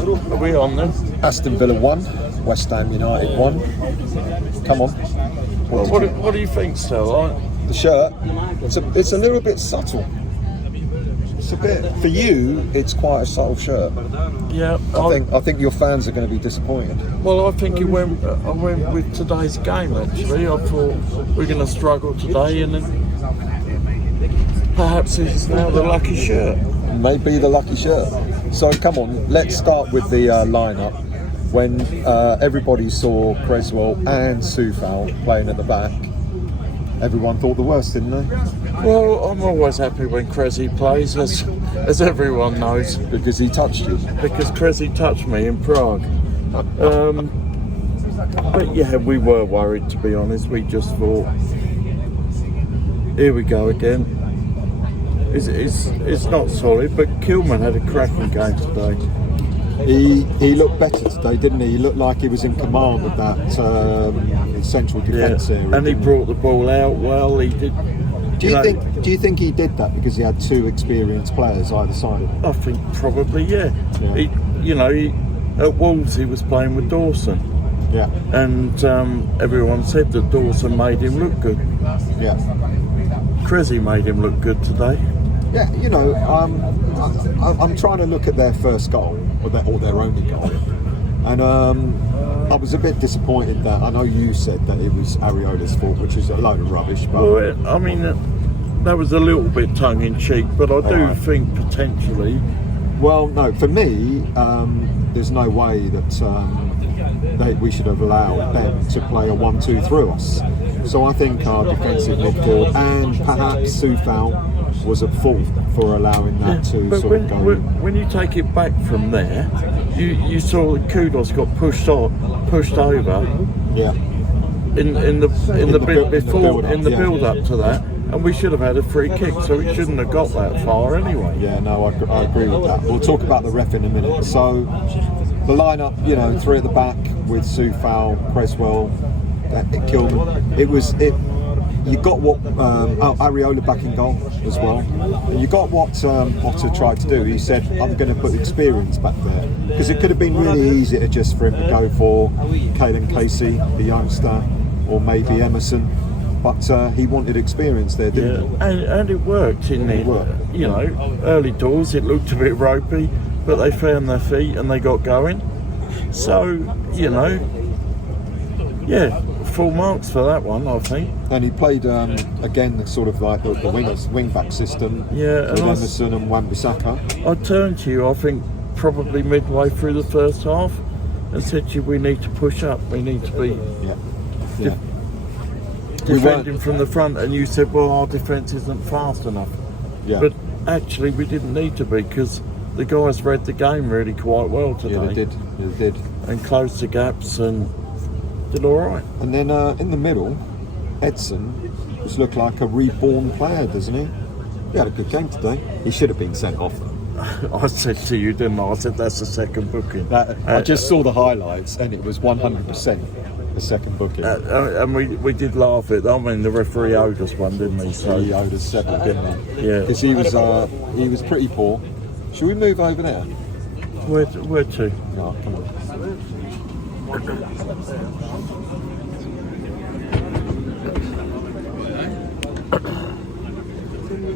Are we on then? Aston Villa 1, West Ham United 1. Come on. What do you think, Stel? The shirt, it's a little bit subtle. It's a bit, for you, it's quite a subtle shirt. Yeah. I think your fans are going to be disappointed. Well, I think I went with today's game, actually. I thought we're going to struggle today, and then perhaps it's now the lucky shirt. Maybe the lucky shirt. So come on, let's start with the lineup. When everybody saw Creswell and Soufal playing at the back, everyone thought the worst, didn't they? Well, I'm always happy when Cressy plays, as everyone knows. Because he touched you. Because Cressy touched me in Prague. But yeah, we were worried, to be honest. We just thought, here we go again. It's not solid, but Kilman had a cracking game today. He looked better today, didn't he? He looked like he was in command of that central defence area. And he brought the ball out well. He did. Do you think he did that because he had two experienced players either side of him? I think probably, yeah. He, at Wolves he was playing with Dawson. Yeah. And everyone said that Dawson made him look good. Yeah. Cressy made him look good today. Yeah, I'm trying to look at their first goal, or their only goal. And I was a bit disappointed that, I know you said that it was Areola's fault, which is a load of rubbish. But well, I mean, that was a little bit tongue-in-cheek, but I do think potentially... Well, no, for me, there's no way that we should have allowed them to play a 1-2 through us. So I think our defensive midfield and perhaps Soufal was at fault for allowing that to sort of go. When you take it back from there, you saw that Kudos got pushed over. Yeah. In the build up to that, and we should have had a free kick, so it shouldn't have got that far anyway. Yeah, no, I agree with that. We'll talk about the ref in a minute. So the lineup, three at the back with Soufal, Creswell, Kilman. You got what Areola back in goal as well. And you got what Potter tried to do. He said, "I'm going to put experience back there," because it could have been really easy to just for him to go for Caelan Casey, the youngster, or maybe Emerson. But he wanted experience there, didn't he? And it worked, didn't it? Early doors it looked a bit ropey, but they found their feet and they got going. So, yeah, full marks for that one, I think. And he played again, sort of like the wing-back system with Emerson and Wan-Bissaka. I turned to you, I think, probably midway through the first half, and said to you, we need to push up. We need to be defending from the front, and you said, well, our defence isn't fast enough. Yeah. But actually, we didn't need to be, because the guys read the game really quite well today. Yeah, they did. And closed the gaps and did all right. And then in the middle, Edson just looked like a reborn player, doesn't he? He had a good game today. He should have been sent off. I said to you, didn't I? I said that's the second booking. I just saw the highlights, and it was 100% the second booking. And we did laugh at. I mean, the referee owed us one, didn't he? So he owed us 7, didn't he? Yeah. Because he was pretty poor. Should we move over there? Where to? No, come on.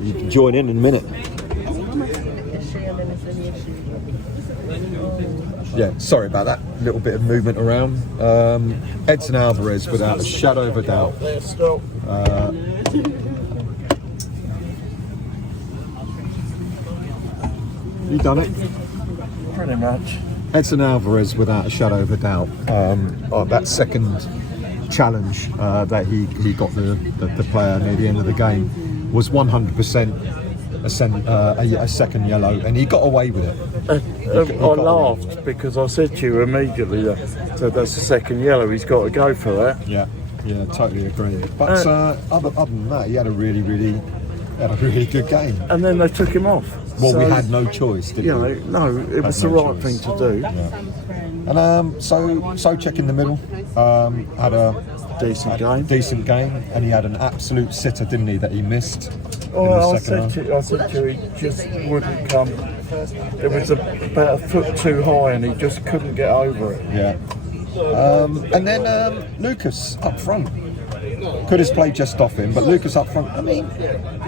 You can join in a minute. Yeah, sorry about that. A little bit of movement around. Edson Alvarez, without a shadow of a doubt. You done it? Pretty much. Edson Alvarez, without a shadow of a doubt. That second challenge that he got the player near the end of the game was 100% a second yellow, and he got away with it. I laughed because I said to you immediately that that's a second yellow. He's got to go for that. Yeah, totally agree. But other than that, he had a really good game. And then they took him off. Well, so, we had no choice, did we? No, it was the right thing to do. Yeah. And so check in the middle had a decent game, and he had an absolute sitter, didn't he, that he missed. I said to you, he just wouldn't come it was about a foot too high, and he just couldn't get over it. Yeah. And then Lucas up front. Could have played just off him, but Lucas up front, I mean,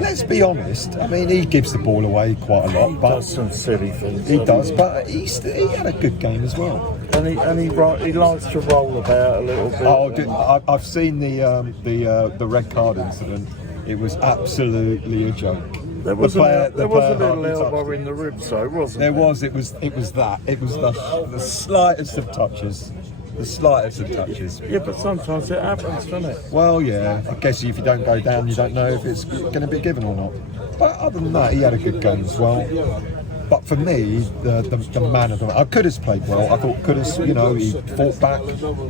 let's be honest. I mean, he gives the ball away quite a lot. He but does some silly things. He does, but he had a good game as well. And he likes to roll about a little bit. I've seen the red card incident. It was absolutely a joke. There was a little elbow in the ribs, though, wasn't there? There was. It was that. It was the slightest of touches. The slightest of touches. Yeah, but sometimes it happens, doesn't it? Well, yeah. I guess if you don't go down, you don't know if it's going to be given or not. But other than that, he had a good game as well. But for me, the man of the match, Kudus played well. I thought Kudus, he fought back,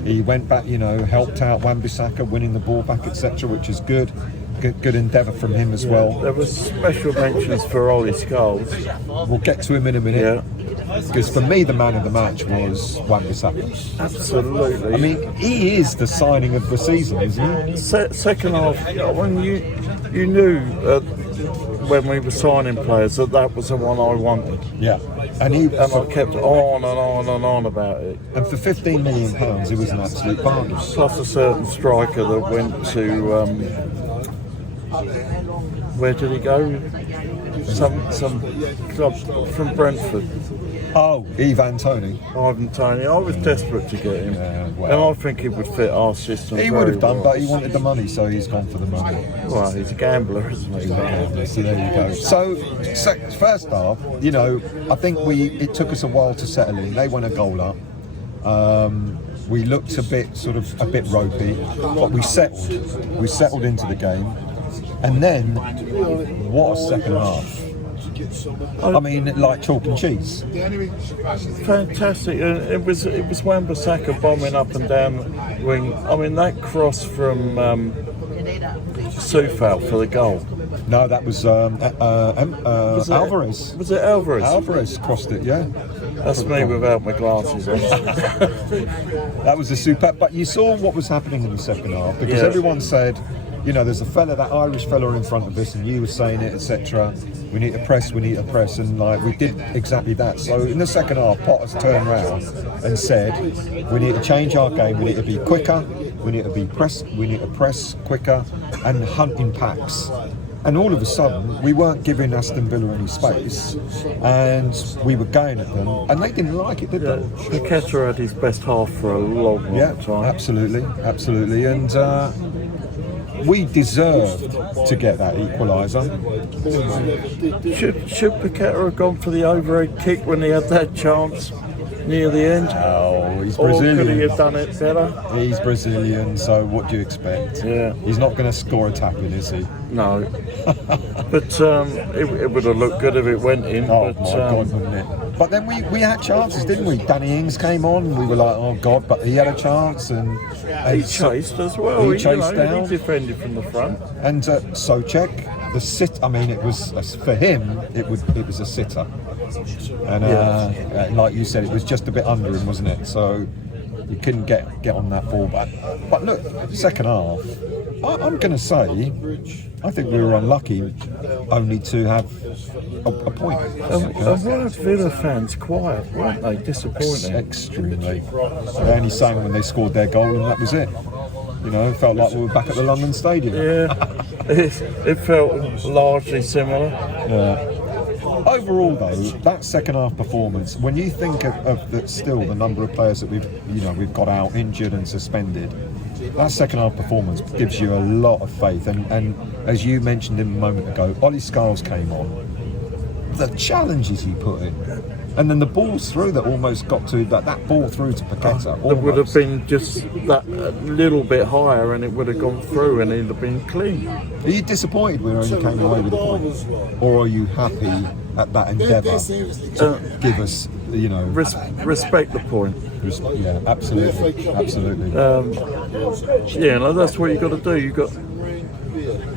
he went back, helped out Wan-Bissaka, winning the ball back, etc., which is good. Good endeavour from him as well. There was special mentions for Ollie Scholes. We'll get to him in a minute. Yeah. Because for me, the man of the match was Wan-Bissaka. Absolutely. I mean, he is the signing of the season, isn't he? Second half, when you knew when we were signing players that was the one I wanted. Yeah. And I kept on and on and on about it. And for £15 million, it was an absolute bargain. Plus a certain striker that went to where did he go? Some club from Brentford. Oh, Ivan Toney. Ivan Toney. I was desperate to get him, and I think he would fit our system. He would have done, but he wanted the money, so he's gone for the money. Well, he's a gambler, isn't he? He's a gambler, so there you go. So first half, I think it took us a while to settle in. They won a goal up. We looked a bit ropey, but we settled into the game. And then, what a second half. I mean, like chalk and cheese. Fantastic. It was Wan-Bissaka bombing up and down the wing. I mean, that cross from Soufal for the goal. No, that was Alvarez. Was it Alvarez? Alvarez crossed it, yeah. That's me without my glasses on. That was a superb. But you saw what was happening in the second half, because everyone said, there's a that Irish fella in front of us, and you were saying it, etc. We need to press, and we did exactly that. So in the second half, Potter's turned around and said, we need to change our game. We need to be quicker. We need to press quicker and hunt in packs. And all of a sudden, we weren't giving Aston Villa any space, and we were going at them, and they didn't like it, did they? Paqueta had his best half for a long time. Absolutely, and we deserved to get that equaliser. Should Paqueta have gone for the overhead kick when he had that chance near the end? Oh, he's Brazilian. Or could he have done it better? He's Brazilian, so what do you expect? Yeah. He's not going to score a tap-in, is he? No. But it would have looked good if it went in. Oh, my God, wouldn't it? But then we had chances, didn't we? Danny Ings came on, and we were like, oh God, but he had a chance, and he chased as well. He chased down. He defended from the front. And Souček, it was for him. It was a sitter, and like you said, it was just a bit under him, wasn't it? So you couldn't get on that ball back. But look, second half, I'm going to say, I think we were unlucky only to have a point. And were Villa fans quiet, weren't they? Disappointing. Extremely. They only sang when they scored their goal, and that was it. It felt like we were back at the London Stadium. Yeah, it felt largely similar. Yeah. Overall, though, that second half performance, when you think of the number of players that we've got out injured and suspended, that second half performance gives you a lot of faith. And as you mentioned a moment ago, Ollie Scholes came on. The challenges he put in, and then the balls through that almost got to that ball through to Paqueta. It would have been just that little bit higher, and it would have gone through, and it'd have been clean. Are you disappointed we only came away with a point, or are you happy at that endeavour to give us, respect the point? Yeah, absolutely. That's what you got to do. You got.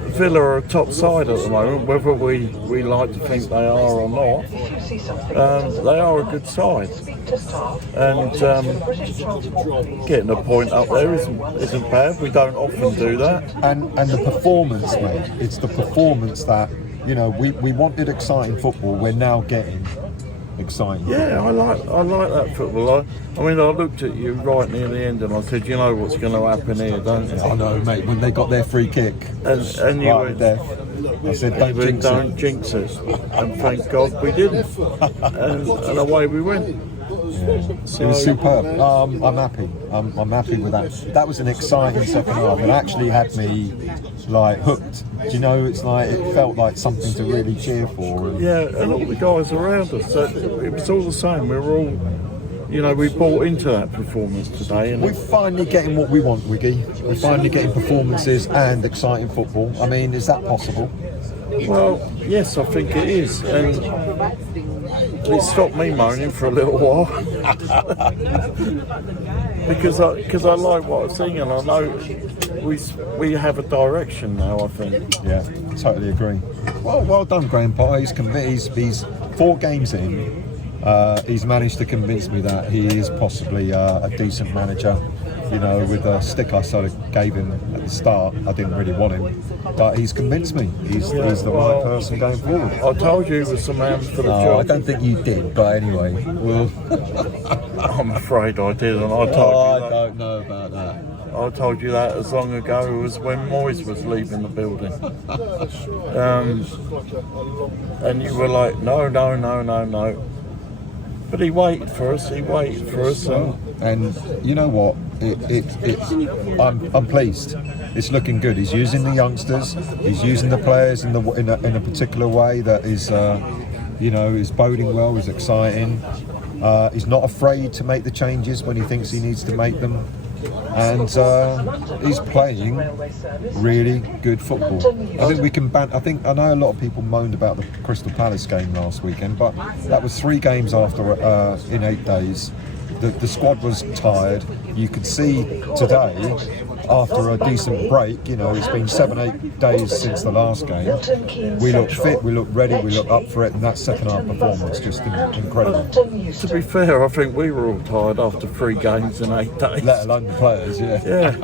Villa are a top side at the moment, whether we like to think they are or not. They are a good side, and getting a point up there isn't bad. We don't often do that. And the performance, mate. It's the performance that we wanted exciting football. We're now getting, exciting. Yeah, I like that football. I mean, I looked at you right near the end and I said, you know what's going to happen here, don't you? I know, mate. When they got their free kick, And you went, I said, don't jinx it. And thank God we didn't. And away we went. Yeah. It was superb. I'm happy. I'm happy with that. That was an exciting second half. It actually had me like hooked. Do you know? It's like it felt like something to really cheer for. Yeah, and all the guys around us. So it was all the same. We were all, you know, we bought into that performance today. And we're finally getting what we want, Wiggy. We're finally getting performances and exciting football. I mean, is that possible? Well, yes, I think it is. And it stopped me moaning for a little while because I like what I'm seeing, and I know we have a direction now, I think. Yeah, totally agree. Well done, Grandpa. He's 4 games in. He's managed to convince me that he is possibly a decent manager. You know, with the stick I sort of gave him at the start, I didn't really want him, but he's convinced me. He's the right person going forward. I told you he was the man for the job. I don't think you did, but anyway. Well, I'm afraid I did, and I told you that. I don't know about that. I told you that as long ago as when Moyes was leaving the building. And you were like, no. But he waited for us. And you know what? I'm pleased. It's looking good. He's using the youngsters. He's using the players in a particular way that is, is boding well. Is exciting. He's not afraid to make the changes when he thinks he needs to make them. And he's playing really good football. I think we can I know a lot of people moaned about the Crystal Palace game last weekend, but that was 3 games after in 8 days. The squad was tired. You could see today, after a decent break, you know, it's been 7-8 days since the last game. We look fit, we look ready, we look up for it, and that second half performance just incredible. To be fair, I think we were all tired after 3 games in 8 days. Let alone the players, yeah.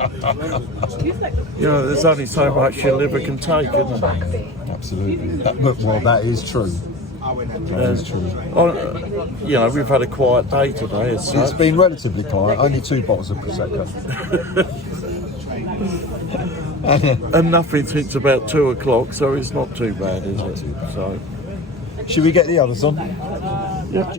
You know, there's only so much your liver can take, isn't there? Absolutely. That is true. That is true. You know, we've had a quiet day today. It's been relatively quiet. Only 2 bottles of Prosecco. And nothing since about 2 o'clock, so it's not too bad, is it? So, should we get the others on? yeah.